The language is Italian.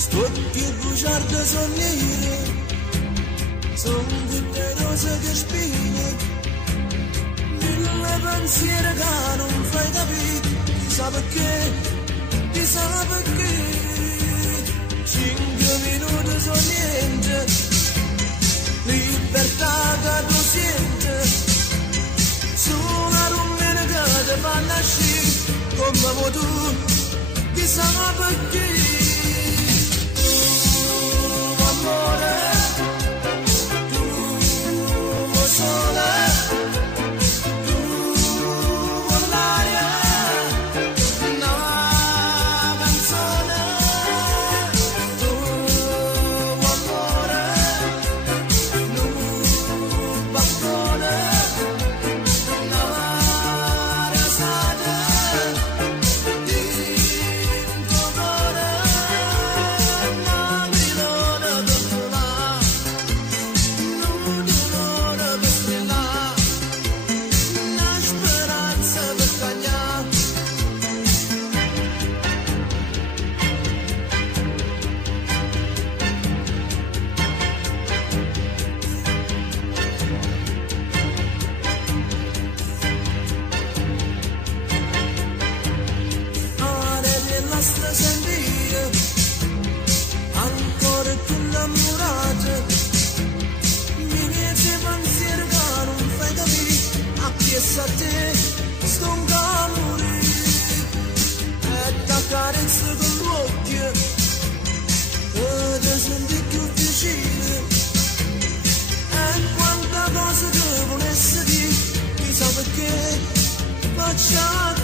sto più bugiardo sonnire, sono tutte rose che spine, mille pensieri che non fai capire, chissà perché, chissà perché. 5 minuti sono niente, libertà che tu senti, su una rumena che ti fa nascere, come tu, chissà perché. Amore, tu sole, tu l'aria, una canzone, tu amore, un balcone, una risata, dentro cuore, una milone per volare, un dolore per strillare, una speranza per cagnare. Ore della strasendia, ancora più innamorate, milioni pensieri che non fai capire, appresso a te sto un amore, e t'accarezzo con l'occhio, e ti senti più vicino, e quanta cosa ti volessi dire, chissà perché facciamo